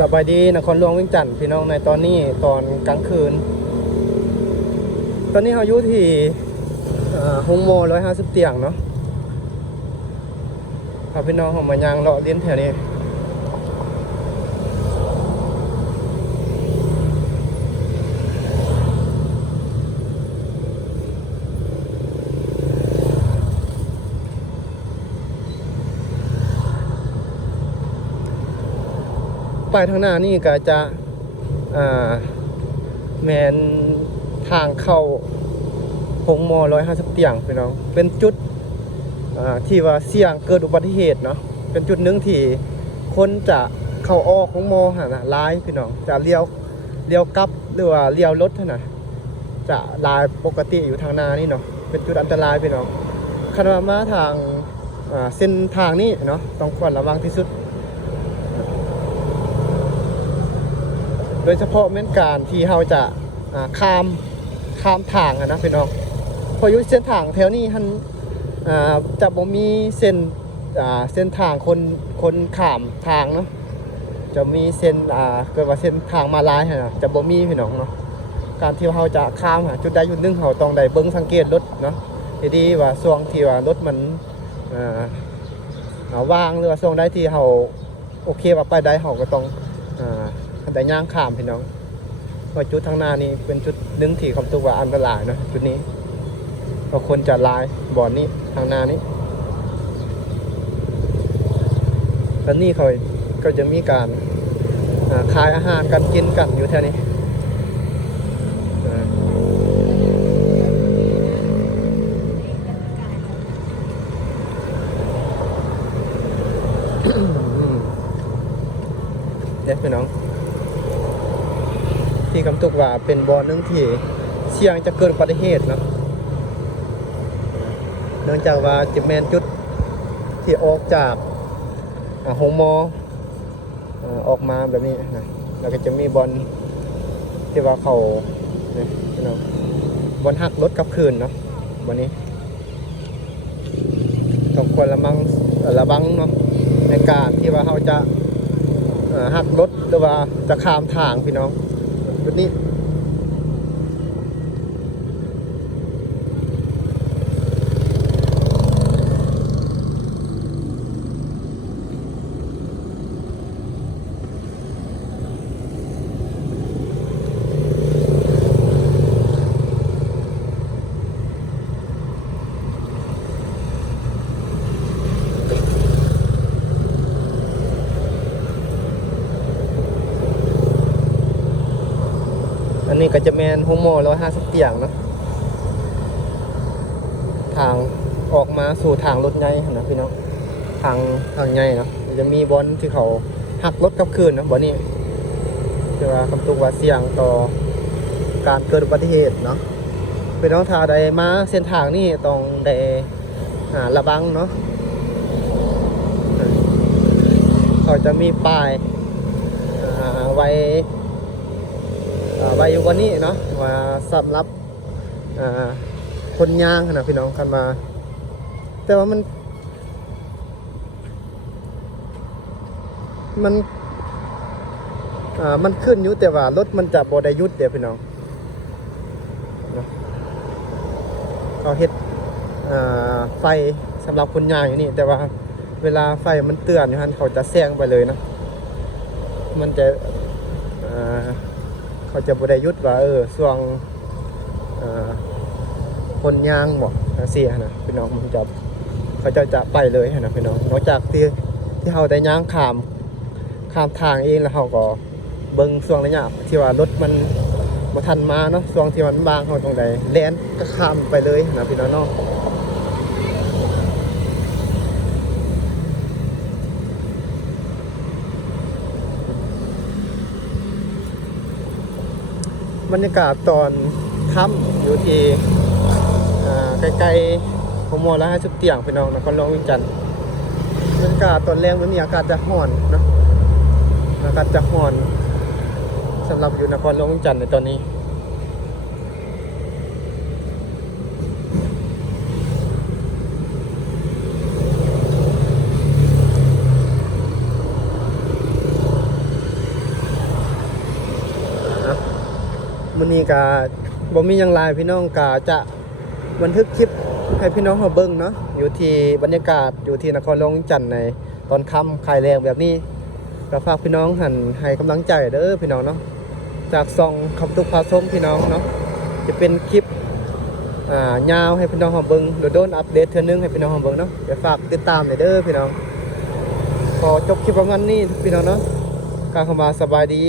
สบายดีนครหลวงเวียงจันทร์พี่น้องในตอนนี้ตอนกลางคืนตอนนี้เราอยู่ที่ห้องโม150 เตียงเนาะพาพี่น้องเขามายางเลาะเลี้ยนแถวนี้ไปทางหน้านี่ก็จะแมนทางเข้าห้องโม150 เตียงพี่น้องเป็นจุดที่ว่าเสี่ยงเกิดอุบัติเหตุเนาะเป็นจุดหนึ่งที่คนจะเข้าออกของโมหนะลายพี่น้องจะเลี้ยวกลับหรือว่าเลี้ยวรถนะจะลายปกติอยู่ทางหน้านี่เนาะเป็นจุดอันตรายพี่น้องคันว่ามาทางเส้นทางนี้เนาะต้องควรระวังที่สุดโดยเฉพาะแม่นการที่เราจะข้ามทางนะพี่น้องพออยู่เส้นทางแถวนี้ท่านจะบ่มีเส้นทางคนข้ามทางเนาะจะมีเส้นเกิดว่าเส้นทางมาลายนะจะบ่มีพี่น้องเนาะการที่เราจะข้ามจุดใดจุดหนึ่งเราต้องได้เบิ่งสังเกตรถเนาะดีๆว่าช่วงที่ว่ารถมันว่างหรือว่าช่วงใดที่เราโอเคว่าไปได้เราก็ต้องได้ย่างข้ามพี่น้องเพราะจุดทางหน้านี้เป็นจุดหนึ่งที่คำตัวว่าอันตรายนะจุดนี้ก็คนจะลายบ่อนนี้ทางหน้านี้แล้วนี่เขาก็จะมีการขายอาหารกันกินกันอยู่แถวนี้เด็กพี่น้องที่คำตุกว่าเป็นบ่อนนึงที่เสี่ยงจะเกิดอุบัติเหตุเนาะเนื่องจากว่าจิแมนจุดที่ออกจากห้องมอออกมาแบบนี้นะแล้วก็จะมีบอลที่ว่าเขาเนี่ยพี่น้องบอลหักรถกลับคืนเนาะวันนี้ต้องควรระวังเนาะในการที่ว่าเขาจะหักรถหรือว่าจะข้ามทางพี่น้องจุดนี้อันนี้ก็จะแมนห้องโม150 เตียงเนาะทางออกมาสู่ทางรถไงนะพี่น้องทางไงเนาะจะมีบอลที่เขาหักรถกลับคืนนะบอลนี้ที่ว่าคำตุกว่าเสี่ยงต่อการเกิดอุบัติเหตุเนาะพี่น้องทาใดมาเส้นทางนี้ต้องได้ระวังเนาะเขาจะมีป้ายไว้อยู่วันนี้เนาะว่าสำหรับคนย่างนะพี่น้องกันมาแต่ว่ามันขึ้นอยู่แต่ว่ารถมันจะบ่ได้หยุดเดี๋ยวพี่น้องเนาะเขาเฮ็ดไฟสำหรับคนย่างอยู่นี่แต่ว่าเวลาไฟมันเตือนอยู่ฮั่นเขาจะแซงไปเลยนะมันจะเขาจะบ่ได้หยุดว่าช่วงคนย่างบอกเสียนะพี่น้องมันจะเขาจะไปเลยนะพี่น้องนอกจากที่เขาได้ย่างข้ามทางเองแล้วเขาก็เบิ้งช่วงระยะที่ว่ารถมันบ่ทันมาเนาะช่วงที่มันบางเขาตรงใดแล่นก็ข้ามไปเลยนะพี่น้องเนาะบรรยากาศตอนค่ำอยู่ที่ใกล้ๆห้องโม150 เตียงพี่น้องนครหลวงเวียงจันทร์บรรยากาศตอนแรงมันมีอากาศจะร้อนเนาะอากาศจะร้อนสำหรับอยู่นครหลวงเวียงจันทร์ในตอนนี้ มื้อนี้ก็บ่มีหยังหลายพี่น้องก็จะบันทึกคลิปให้พี่น้องเฮาเบิ่งเนาะอยู่ที่บรรยากาศอยู่ที่นครหลวงจันทน์ในตอนค่ำค่ายแรงแบบนี้ก็ฝากพี่น้องหันให้กำลังใจเด้อพี่น้องเนาะจากซองคำตุกพาส้มพี่น้องเนาะจะเป็นคลิปยาวให้พี่น้องเฮาเบิ่งโดนอัปเดตเทื่อนึงให้พี่น้องเฮาเบิ่งเนาะเดี๋ยวฝากติดตามหน่อยเด้อพี่น้องขอจบคลิปประมาณนี้พี่น้องเนาะกล่าวคำว่าสบายดี